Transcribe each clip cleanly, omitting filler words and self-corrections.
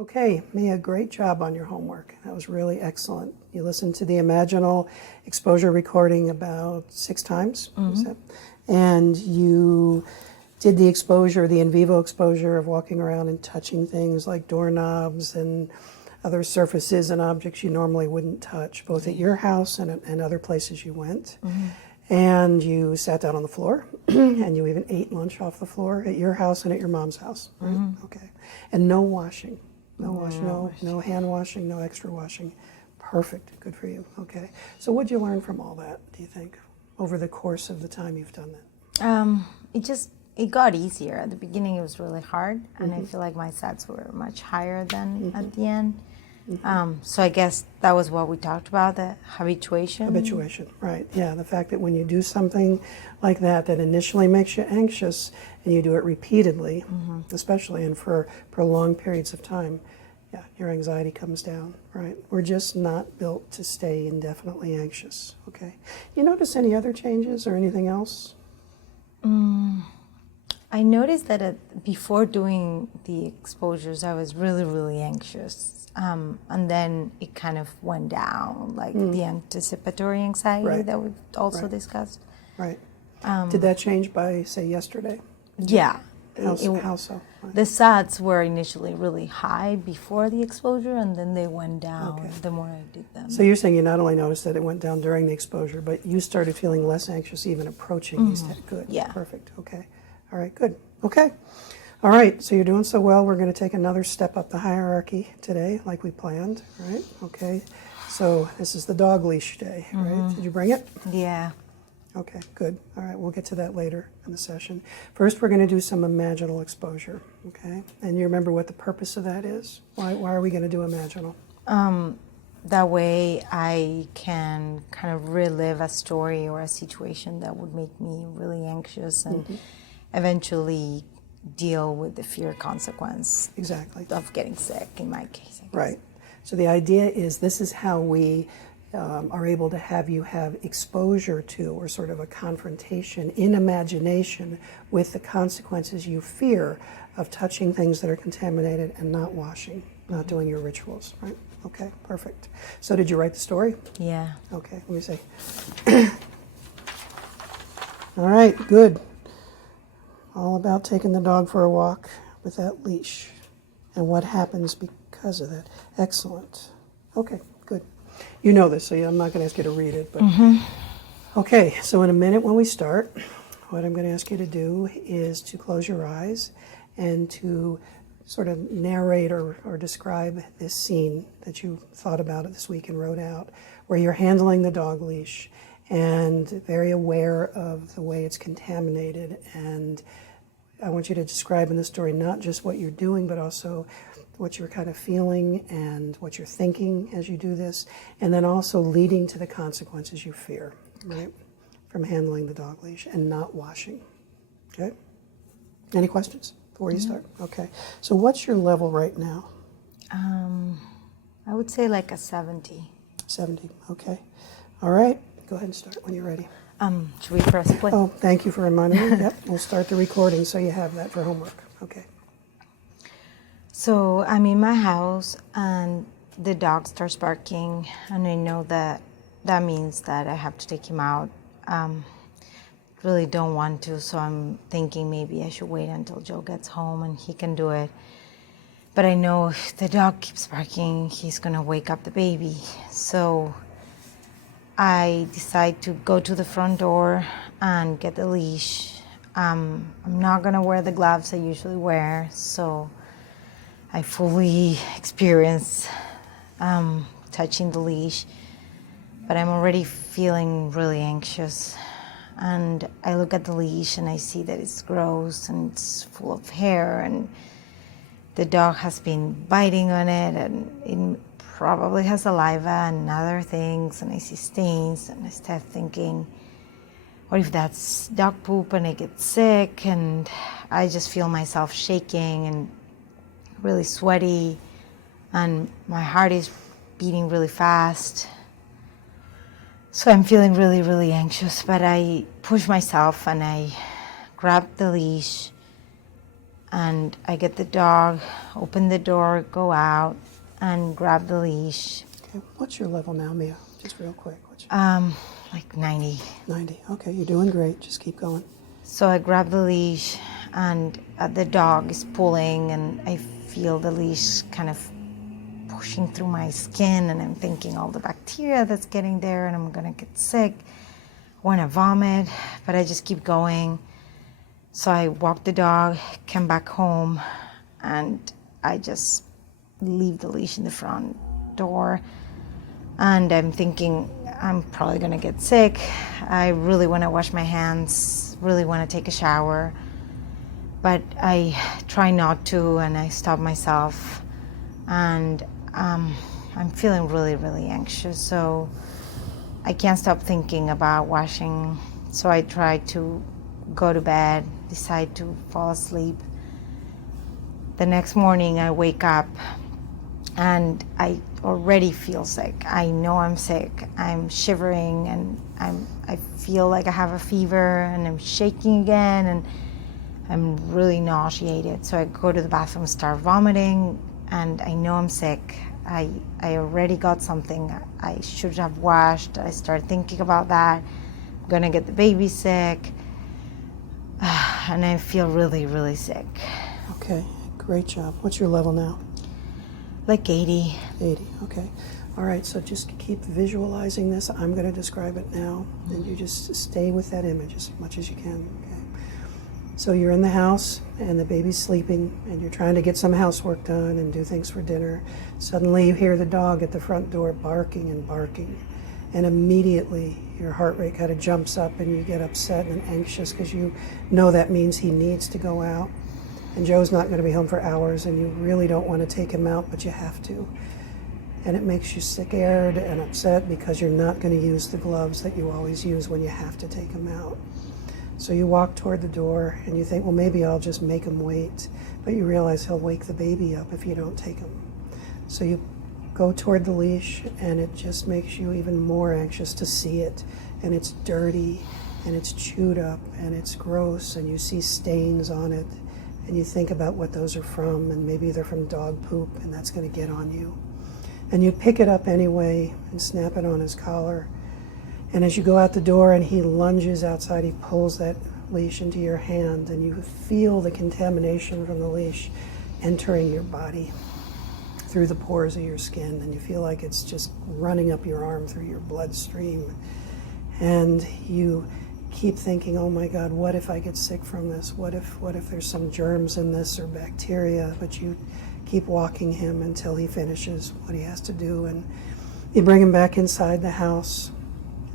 Okay, Mia, great job on your homework. That was really excellent. You listened to the Imaginal exposure recording about 6 times, you said? And you did the exposure, the in vivo exposure of walking around and touching things like doorknobs and other surfaces and objects you normally wouldn't touch, both at your house and other places you went. And you sat down on the floor, and you even ate lunch off the floor at your house and at your mom's house, right? Okay. And no washing. No washing, no hand washing, no extra washing. Perfect. Good for you. Okay. So what'd you learn from all that, do you think, over the course of the time you've done that? It got easier. At the beginning it was really hard, and I feel like my sats were much higher than at the end. So I guess that was what we talked about, the habituation. Habituation, right. Yeah, the fact that when you do something like that initially makes you anxious, and you do it repeatedly, especially and for prolonged periods of time, yeah, your anxiety comes down, right? We're just not built to stay indefinitely anxious, okay? You notice any other changes or anything else? I noticed that before doing the exposures, I was really, really anxious. And then it kind of went down, like the anticipatory anxiety that we also discussed. Right. Did that change by, say, yesterday? Yeah. How so? The SATs were initially really high before the exposure, and then they went down the more I did them. So you're saying you not only noticed that it went down during the exposure, but you started feeling less anxious even approaching these tests. Good. Yeah. Perfect. Okay. All right. Good. Okay. All right. So you're doing so well. We're going to take another step up the hierarchy today, like we planned. Right. Okay. So this is the dog leash day, right? Did you bring it? Yeah. Okay, good. All right, we'll get to that later in the session. First, we're going to do some imaginal exposure, okay? And you remember what the purpose of that is? Why are we going to do imaginal? That way I can kind of relive a story or a situation that would make me really anxious and eventually deal with the fear consequence Exactly. of getting sick, in my case, I guess. Right. So the idea is this is how we are able to have you have exposure to, or sort of a confrontation in imagination with the consequences you fear of touching things that are contaminated and not washing, not doing your rituals, right? Okay, perfect. So did you write the story? Yeah. Okay, let me see. All right, good. All about taking the dog for a walk with that leash and what happens because of that. Excellent. Okay, good. You know this, so I'm not going to ask you to read it. But Okay, so in a minute when we start, what I'm going to ask you to do is to close your eyes and to sort of narrate or describe this scene that you thought about this week and wrote out, where you're handling the dog leash and very aware of the way it's contaminated. And I want you to describe in the story not just what you're doing, but also what you're kind of feeling and what you're thinking as you do this, and then also leading to the consequences you fear, right, from handling the dog leash and not washing. Okay? Any questions before you start? Okay. So what's your level right now? I would say like a 70. 70. Okay. All right. Go ahead and start when you're ready. Should we press play? Oh, thank you for reminding me. Yep. We'll start the recording so you have that for homework. Okay. So I'm in my house and the dog starts barking, and I know that means that I have to take him out. Really don't want to, so I'm thinking maybe I should wait until Joe gets home and he can do it. But I know if the dog keeps barking, he's gonna wake up the baby. So I decide to go to the front door and get the leash. I'm not gonna wear the gloves I usually wear, so I fully experience touching the leash, but I'm already feeling really anxious. And I look at the leash and I see that it's gross and it's full of hair, and the dog has been biting on it, and it probably has saliva and other things, and I see stains, and I start thinking, what if that's dog poop and I get sick? And I just feel myself shaking and really sweaty, and my heart is beating really fast. So I'm feeling really, really anxious, but I push myself and I grab the leash and I get the dog, open the door, go out, and grab the leash. Okay. What's your level now, Mia? Just real quick. What's your... Like 90. 90. Okay, you're doing great. Just keep going. So I grab the leash, and the dog is pulling, and I feel the leash kind of pushing through my skin, and I'm thinking all the bacteria that's getting there, and I'm gonna get sick, want to vomit, but I just keep going. So I walk the dog, come back home, and I just leave the leash in the front door. And I'm thinking, I'm probably gonna get sick. I really wanna wash my hands, really wanna take a shower. But I try not to, and I stop myself. And I'm feeling really, really anxious. So I can't stop thinking about washing. So I try to go to bed, decide to fall asleep. The next morning I wake up and I already feel sick. I know I'm sick. I'm shivering, and I feel like I have a fever, and I'm shaking again, and I'm really nauseated. So I go to the bathroom, start vomiting, and I know I'm sick. I already got something I should have washed. I start thinking about that. I'm gonna get the baby sick. And I feel really, really sick. Okay, great job. What's your level now? Like 80. 80, okay. All right, so just keep visualizing this. I'm going to describe it now, and you just stay with that image as much as you can, okay? So you're in the house, and the baby's sleeping, and you're trying to get some housework done and do things for dinner. Suddenly you hear the dog at the front door barking and barking, and immediately your heart rate kind of jumps up, and you get upset and anxious because you know that means he needs to go out. And Joe's not going to be home for hours, and you really don't want to take him out, but you have to. And it makes you scared and upset because you're not going to use the gloves that you always use when you have to take him out. So you walk toward the door, and you think, well, maybe I'll just make him wait. But you realize he'll wake the baby up if you don't take him. So you go toward the leash, and it just makes you even more anxious to see it. And it's dirty, and it's chewed up, and it's gross, and you see stains on it. And you think about what those are from, and maybe they're from dog poop, and that's going to get on you. And you pick it up anyway and snap it on his collar. And as you go out the door and he lunges outside, he pulls that leash into your hand, and you feel the contamination from the leash entering your body through the pores of your skin, and you feel like it's just running up your arm through your bloodstream. And you keep thinking, oh my God, what if I get sick from this? What if there's some germs in this or bacteria? But you keep walking him until he finishes what he has to do. And you bring him back inside the house,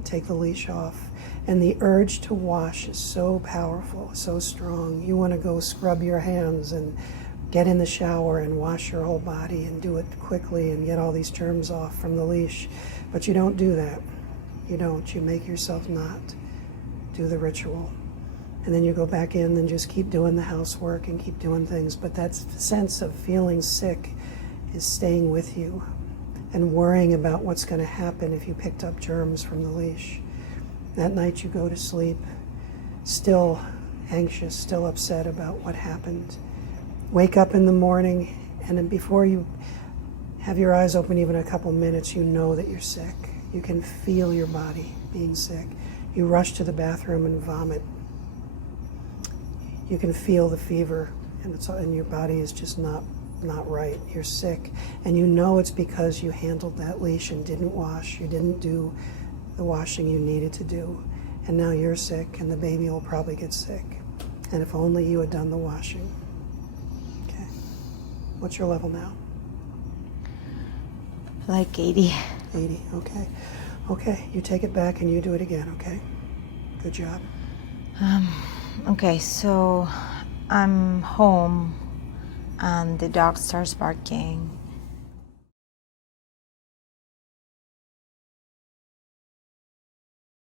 take the leash off. And the urge to wash is so powerful, so strong. You want to go scrub your hands and get in the shower and wash your whole body and do it quickly and get all these germs off from the leash. But you don't do that. You don't. You make yourself not do the ritual. And then you go back in and just keep doing the housework and keep doing things. But that sense of feeling sick is staying with you and worrying about what's going to happen if you picked up germs from the leash. That night you go to sleep still anxious, still upset about what happened. Wake up in the morning, and then before you have your eyes open even a couple minutes, you know that you're sick. You can feel your body being sick. You rush to the bathroom and vomit. You can feel the fever, and your body is just not right. You're sick, and you know it's because you handled that leash and didn't wash. You didn't do the washing you needed to do, and now you're sick, and the baby will probably get sick. And if only you had done the washing. Okay. What's your level now? Like 80. 80, okay. Okay, you take it back and you do it again, okay? Good job. Okay, so I'm home and the dog starts barking,